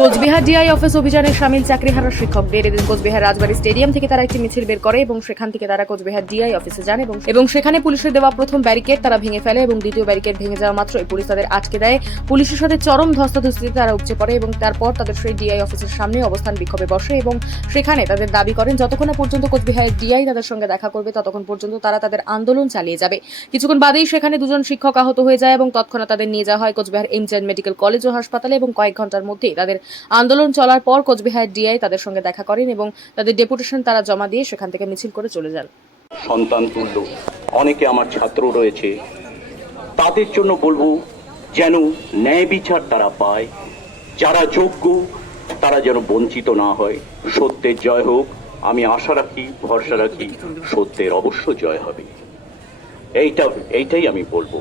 Cooch Behar DI office অভিযানে সামিল চাকরিহারা শিক্ষকদের এদিন কোচবিহার রাজবাড়ী স্টেডিয়াম থেকে তারা একটি মিছিল বের করে এবং সেখান থেকে তারা কোচবিহার ডিআই অফিসে যান এবং সেখানে পুলিশের দেওয়া প্রথম ব্যারিকেড তারা ভেঙে ফেলে এবং দ্বিতীয় ব্যারিকেড ভেঙে যাওয়া মাত্রই পুলিশ তাদের আটকে দেয়। পুলিশের সাথে চরম ধস্তাধস্তিতে তারা উপচে পড়ে এবং তারপর তাদের সেই ডিআই অফিসের সামনে অবস্থান বিক্ষোভে বসে এবং সেখানে তাদের দাবি করেন যতক্ষণ না পর্যন্ত কোচবিহারের ডিআই তাদের সঙ্গে দেখা করবে ততক্ষণ পর্যন্ত তারা তাদের আন্দোলন চালিয়ে যাবে। কিছুক্ষণ বাদেই সেখানে দুজন শিক্ষক আহত হয়ে যায় এবং তৎক্ষণাৎ তাদের নিয়ে যাওয়া হয় কোচবিহার এমজেএন মেডিকেল কলেজ ও হাসপাতালে এবং কয়েক ঘন্টার মধ্যেই তাদের আন্দোলন চলার পর কোচবিহার ডিআই তাদের সঙ্গে দেখা করেন এবং তাদের ডেপুটেশন তারা জমা দিয়ে সেখান থেকে মিছিল করে চলে যান। সন্তান তুল্য অনেকে আমার ছাত্র রয়েছে, তাদের জন্য বলবো যেন ন্যায় বিচার তারা পায়, যারা যোগ্য তারা যেন বঞ্চিত না হয়। সত্যের জয় হোক, আমি আশা রাখি, ভরসা রাখি সত্যের অবশ্য জয় হবে। এইটাই আমি বলবো,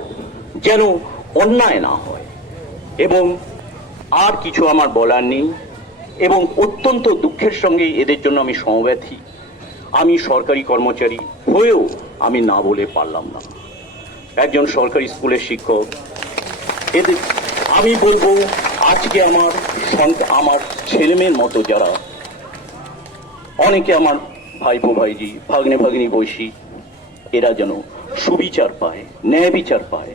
যেন অন্যায় না হয়। এবং আর কিছু আমার বলার নেই এবং অত্যন্ত দুঃখের সঙ্গে এদের জন্য আমি সমব্যথী। আমি সরকারি কর্মচারী হয়েও আমি না বলে পারলাম না, একজন সরকারি স্কুলের শিক্ষক। এদের আমি বলবো আজকে আমার ছেলেমেয়ের মতো যারা অনেকে আমার ভাইপো ভাইজি ভাগ্নে ভাগ্নি বৈশী, এরা যেন সুবিচার পায়, ন্যায় বিচার পায়,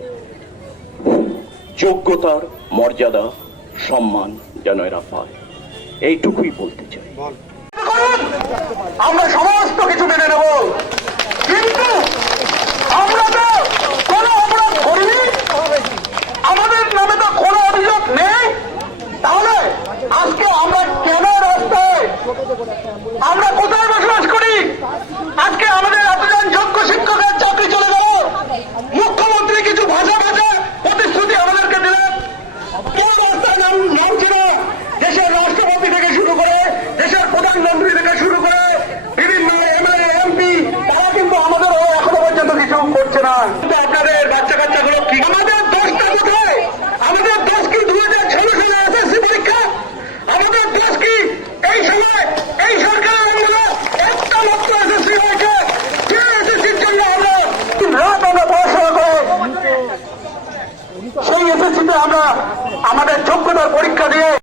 যোগ্যতার মর্যাদা সম্মান যেন এরা পায়, এইটুকুই বলতে চাই। আমরা সমস্ত কিছু